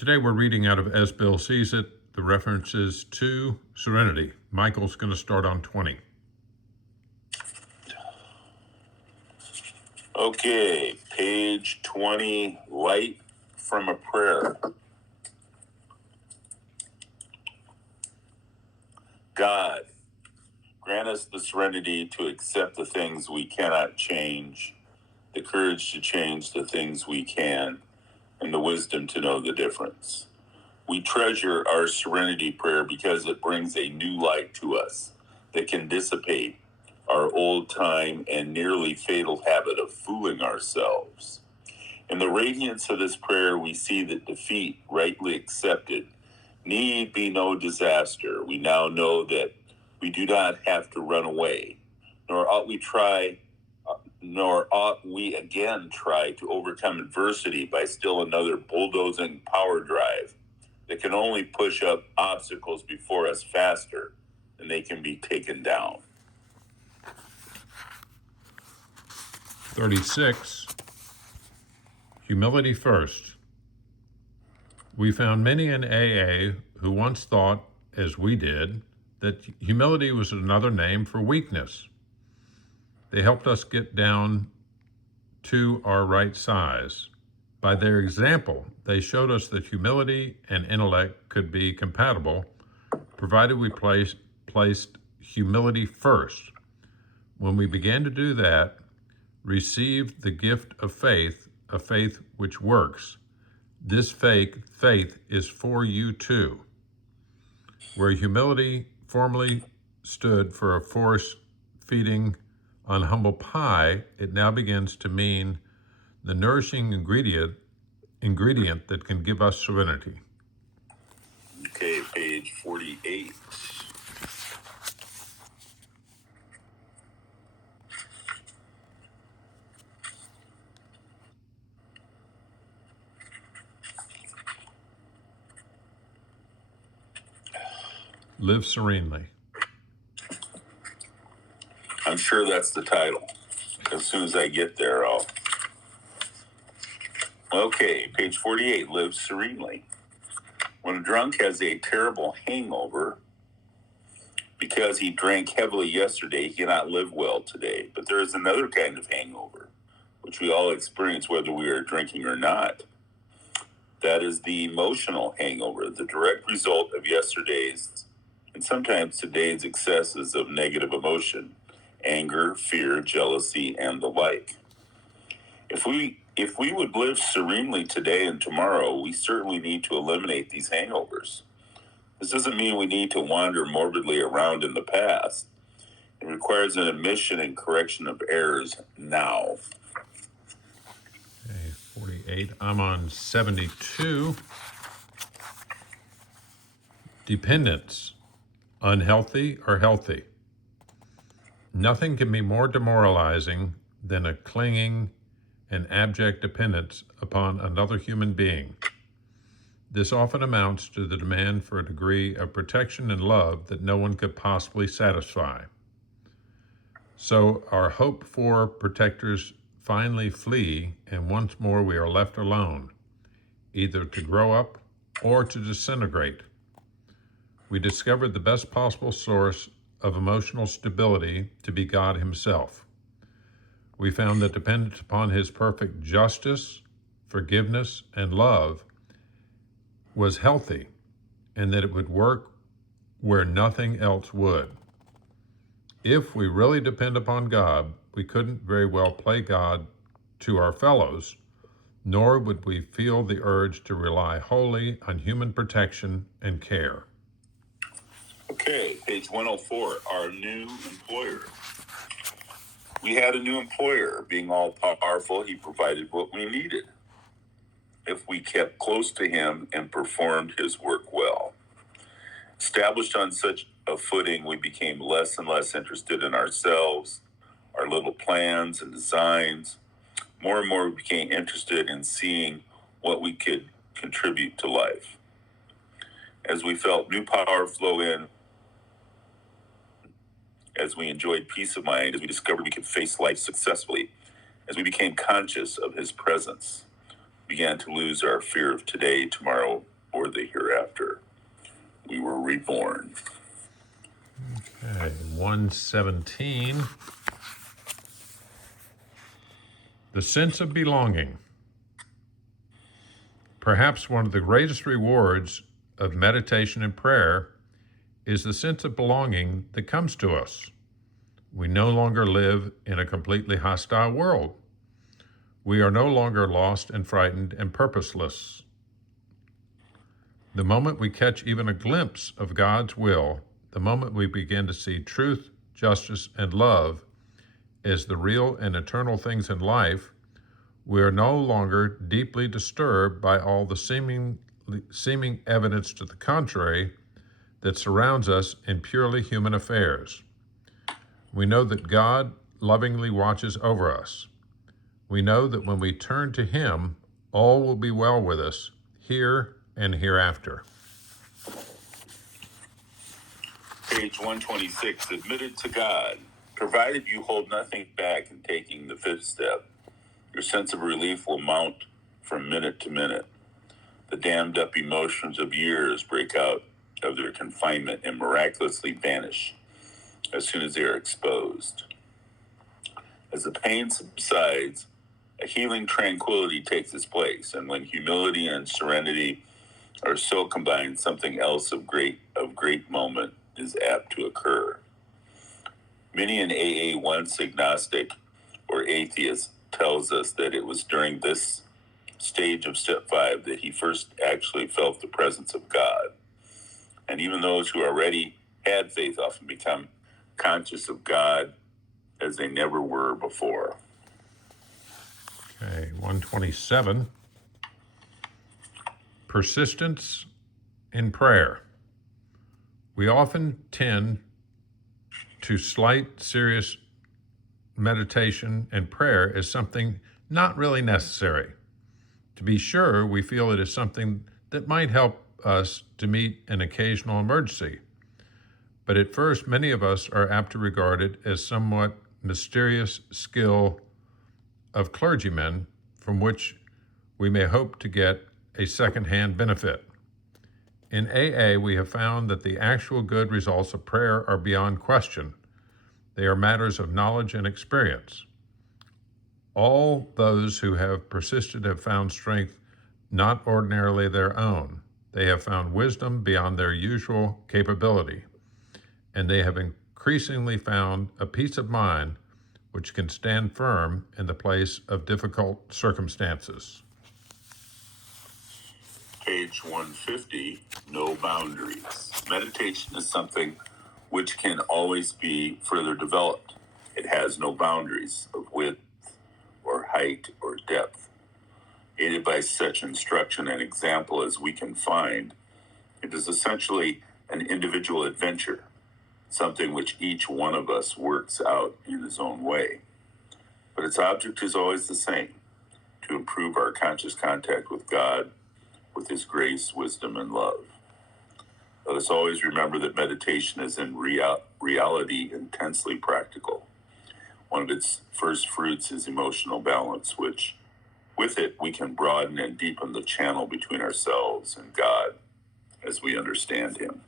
Today we're reading out of As Bill Sees It, the references to Serenity. Michael's going to start on 20. Okay, page 20, Light from a Prayer. God, grant us the serenity to accept the things we cannot change, the courage to change the things we can, and the wisdom to know the difference. We treasure our serenity prayer because it brings a new light to us that can dissipate our old-time and nearly fatal habit of fooling ourselves. In the radiance of this prayer, we see that defeat, rightly accepted, need be no disaster. We now know that we do not have to run away, nor ought we again try to overcome adversity by still another bulldozing power drive that can only push up obstacles before us faster than they can be taken down. 36. Humility first. We found many in AA who once thought, as we did, that humility was another name for weakness. They helped us get down to our right size. By their example, they showed us that humility and intellect could be compatible, provided we placed humility first. When we began to do that, received the gift of faith, a faith which works. This faith is for you too. Where humility formerly stood for a force feeding on humble pie, it now begins to mean the nourishing ingredient that can give us serenity. Okay, page 48. Live serenely. I'm sure that's the title. As soon as I get there, I'll... Okay, page 48, Live serenely. When a drunk has a terrible hangover because he drank heavily yesterday, he cannot live well today. But there is another kind of hangover, which we all experience whether we are drinking or not. That is the emotional hangover, the direct result of yesterday's and sometimes today's excesses of negative emotion, anger, fear, jealousy, and the like. If we would live serenely today and tomorrow, we certainly need to eliminate these hangovers. This doesn't mean we need to wander morbidly around in the past. It requires an admission and correction of errors now. Okay, 48. I'm on 72. Dependence. Unhealthy or healthy. Nothing can be more demoralizing than a clinging and abject dependence upon another human being. This often amounts to the demand for a degree of protection and love that no one could possibly satisfy. So our hope for protectors finally flee, and once more we are left alone, either to grow up or to disintegrate. We discovered the best possible source of emotional stability to be God Himself. We found that dependent upon His perfect justice, forgiveness, and love was healthy, and that it would work where nothing else would. If we really depend upon God, we couldn't very well play God to our fellows, nor would we feel the urge to rely wholly on human protection and care. Okay, page 104, our new employer. We had a new employer. Being all powerful, he provided what we needed if we kept close to him and performed his work well. Established on such a footing, we became less and less interested in ourselves, our little plans and designs. More and more we became interested in seeing what we could contribute to life. As we felt new power flow in, as we enjoyed peace of mind, as we discovered we could face life successfully, as we became conscious of his presence, began to lose our fear of today, tomorrow, 117. The sense of belonging. Perhaps one of the greatest rewards of meditation and prayer is the sense of belonging that comes to us. We no longer live in a completely hostile world. We are no longer lost and frightened and purposeless. The moment we catch even a glimpse of God's will, the moment we begin to see truth, justice, and love as the real and eternal things in life, we are no longer deeply disturbed by all the seeming evidence to the contrary that surrounds us in purely human affairs. We know that God lovingly watches over us. We know that when we turn to Him, all will be well with us, here and hereafter. Page 126, admitted to God. Provided you hold nothing back in taking the fifth step, your sense of relief will mount from minute to minute. The dammed up emotions of years break out of their confinement and miraculously vanish as soon as they are exposed. As the pain subsides, a healing tranquility takes its place, and when humility and serenity are so combined, something else of great moment is apt to occur. Many an AA once agnostic or atheist tells us that it was during this stage of step 5 that he first actually felt the presence of God. And even those who already had faith often become conscious of God as they never were before. Okay, 127. Persistence in prayer. We often tend to slight serious meditation and prayer as something not really necessary. To be sure, we feel it is something that might help us to meet an occasional emergency. But at first, many of us are apt to regard it as somewhat mysterious skill of clergymen from which we may hope to get a second-hand benefit. In AA, we have found that the actual good results of prayer are beyond question. They are matters of knowledge and experience. All those who have persisted have found strength not ordinarily their own. They have found wisdom beyond their usual capability, and they have increasingly found a peace of mind which can stand firm in the place of difficult circumstances. Page 150, no boundaries. Meditation is something which can always be further developed. It has no boundaries of width or height or depth. Aided by such instruction and example as we can find, it is essentially an individual adventure, something which each one of us works out in his own way. But its object is always the same, to improve our conscious contact with God, with His grace, wisdom, and love. Let us always remember that meditation is in reality intensely practical. One of its first fruits is emotional balance, which, with it, we can broaden and deepen the channel between ourselves and God as we understand Him.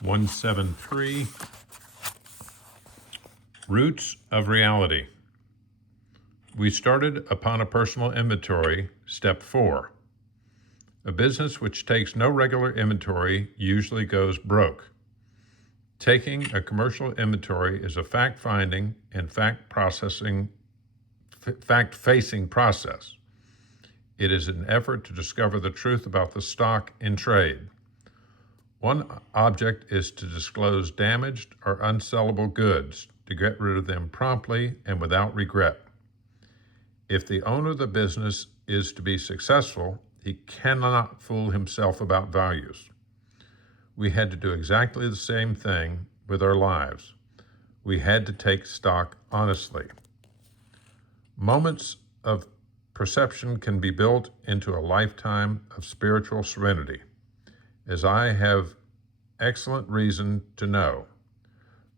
173. Roots of reality. We started upon a personal inventory, step 4. A business which takes no regular inventory usually goes broke. Taking a commercial inventory is a fact-finding and fact-facing process. It is an effort to discover the truth about the stock in trade. One object is to disclose damaged or unsellable goods, to get rid of them promptly and without regret. If the owner of the business is to be successful, he cannot fool himself about values. We had to do exactly the same thing with our lives. We had to take stock honestly. Moments of perception can be built into a lifetime of spiritual serenity, as I have excellent reason to know.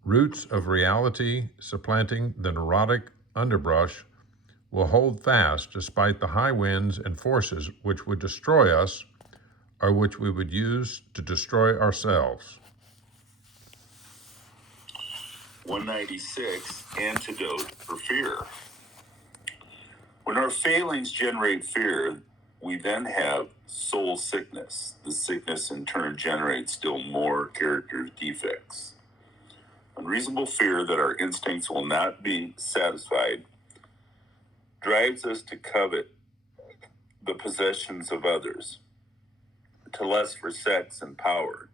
Roots of reality supplanting the neurotic underbrush will hold fast despite the high winds and forces which would destroy us or which we would use to destroy ourselves. 196, antidote for fear. When our failings generate fear, we then have soul sickness. The sickness in turn generates still more character defects. Unreasonable fear that our instincts will not be satisfied drives us to covet the possessions of others, to lust for sex and power,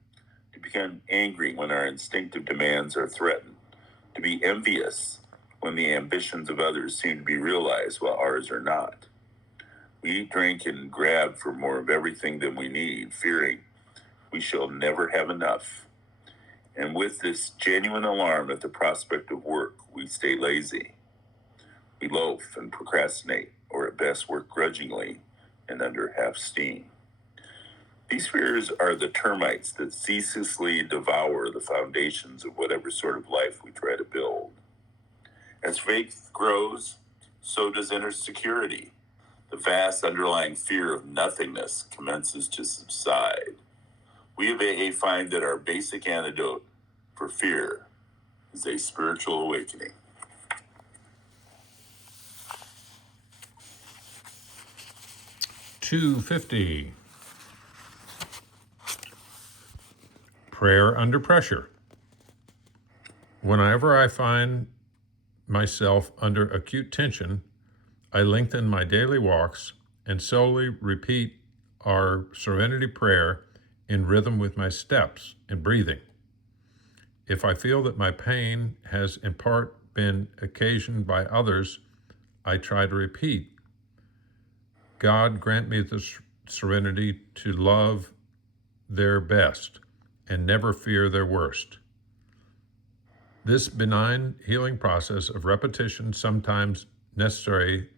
to become angry when our instinctive demands are threatened, to be envious when the ambitions of others seem to be realized while ours are not. We drink and grab for more of everything than we need, fearing we shall never have enough. And with this genuine alarm at the prospect of work, we stay lazy. We loaf and procrastinate, or at best work grudgingly and under half steam. These fears are the termites that ceaselessly devour the foundations of whatever sort of life we try to build. As faith grows, so does inner security. The vast underlying fear of nothingness commences to subside. We of AA find that our basic antidote for fear is a spiritual awakening. $2.50. Prayer under pressure. Whenever I find myself under acute tension, I lengthen my daily walks and solely repeat our Serenity prayer in rhythm with my steps and breathing. If I feel that my pain has in part been occasioned by others, I try to repeat, God grant me the serenity to love their best and never fear their worst. This benign healing process of repetition, sometimes necessary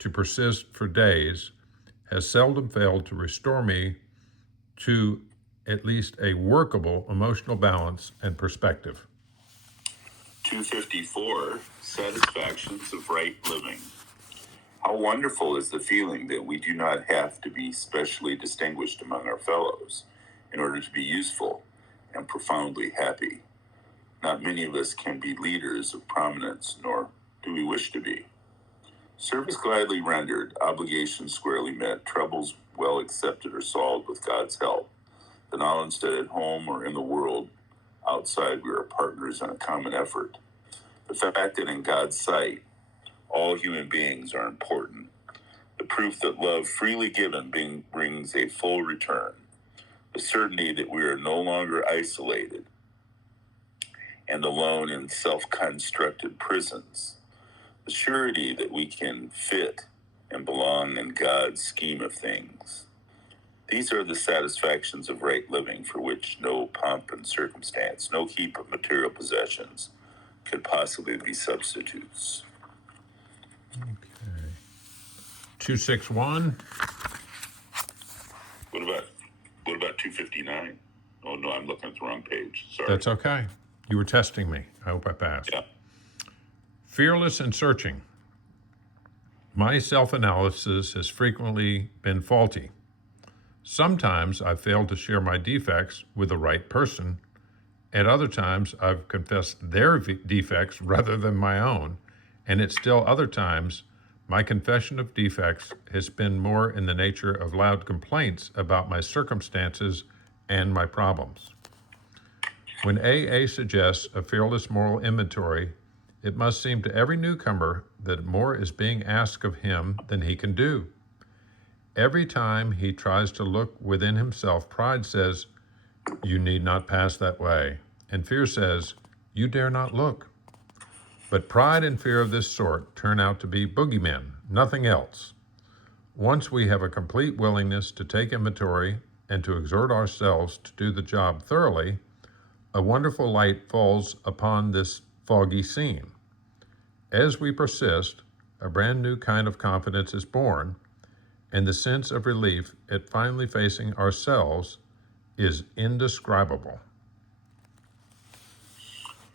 to persist for days, has seldom failed to restore me to at least a workable emotional balance and perspective. 254, satisfactions of right living. How wonderful is the feeling that we do not have to be specially distinguished among our fellows in order to be useful and profoundly happy. Not many of us can be leaders of prominence, nor do we wish to be. Service gladly rendered, obligations squarely met, troubles well accepted or solved with God's help. The knowledge that at home or in the world outside we are partners in a common effort. The fact that in God's sight, all human beings are important. The proof that love freely given brings a full return. The certainty that we are no longer isolated and alone in self-constructed prisons. The surety that we can fit and belong in God's scheme of things. These are the satisfactions of right living for which no pomp and circumstance, no heap of material possessions could possibly be substitutes. Okay. 261. What about 259? Oh no, I'm looking at the wrong page. Sorry. That's okay. You were testing me. I hope I passed. Yeah. Fearless and searching. My self-analysis has frequently been faulty. Sometimes I've failed to share my defects with the right person. At other times, I've confessed their defects rather than my own. And at still other times, my confession of defects has been more in the nature of loud complaints about my circumstances and my problems. When AA suggests a fearless moral inventory, it must seem to every newcomer that more is being asked of him than he can do. Every time he tries to look within himself, pride says, "You need not pass that way." And fear says, "You dare not look." But pride and fear of this sort turn out to be boogeymen, nothing else. Once we have a complete willingness to take inventory and to exert ourselves to do the job thoroughly, a wonderful light falls upon this foggy scene. As we persist, a brand new kind of confidence is born, and the sense of relief at finally facing ourselves is indescribable.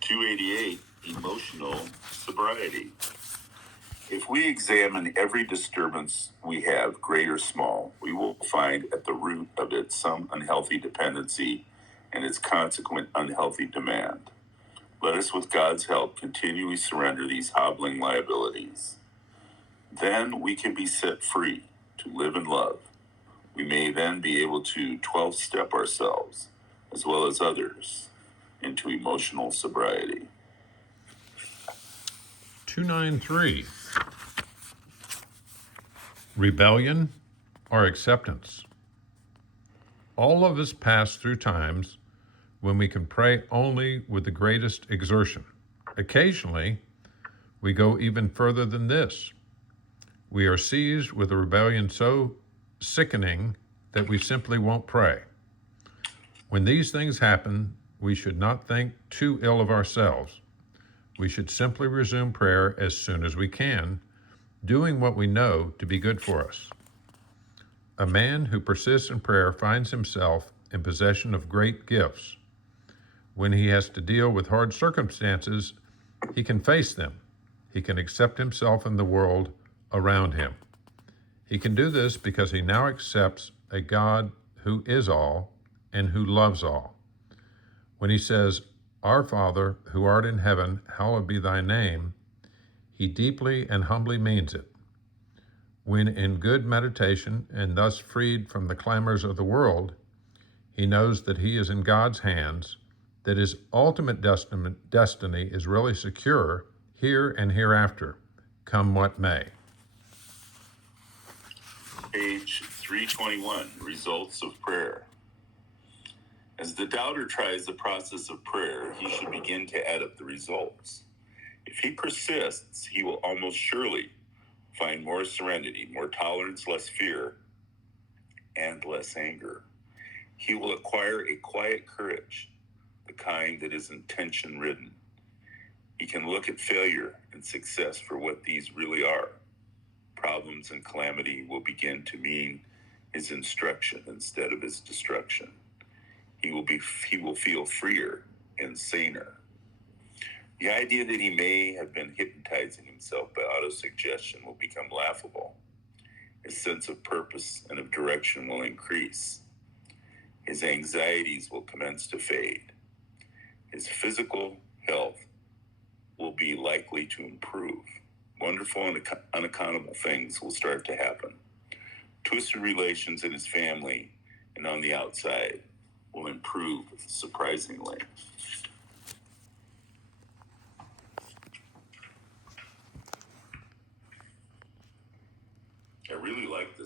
288, emotional sobriety. If we examine every disturbance we have, great or small, we will find at the root of it some unhealthy dependency and its consequent unhealthy demand. Let us, with God's help, continually surrender these hobbling liabilities. Then we can be set free to live and love. We may then be able to 12-step ourselves, as well as others, into emotional sobriety. 293. Rebellion or acceptance. All of us pass through times when we can pray only with the greatest exertion. Occasionally, we go even further than this. We are seized with a rebellion so sickening that we simply won't pray. When these things happen, we should not think too ill of ourselves. We should simply resume prayer as soon as we can, doing what we know to be good for us. A man who persists in prayer finds himself in possession of great gifts. When he has to deal with hard circumstances, he can face them. He can accept himself and the world around him. He can do this because he now accepts a God who is all and who loves all. When he says, "Our Father, who art in heaven, hallowed be thy name," he deeply and humbly means it. When in good meditation and thus freed from the clamors of the world, he knows that he is in God's hands, that his ultimate destiny is really secure here and hereafter, come what may. Page 321, Results of Prayer. As the doubter tries the process of prayer, he should begin to add up the results. If he persists, he will almost surely find more serenity, more tolerance, less fear, and less anger. He will acquire a quiet courage, the kind that isn't tension-ridden. He can look at failure and success for what these really are. Problems and calamity will begin to mean his instruction instead of his destruction. He will feel freer and saner. The idea that he may have been hypnotizing himself by autosuggestion will become laughable. His sense of purpose and of direction will increase. His anxieties will commence to fade. His physical health will be likely to improve. Wonderful and unaccountable things will start to happen. Twisted relations in his family and on the outside will improve surprisingly.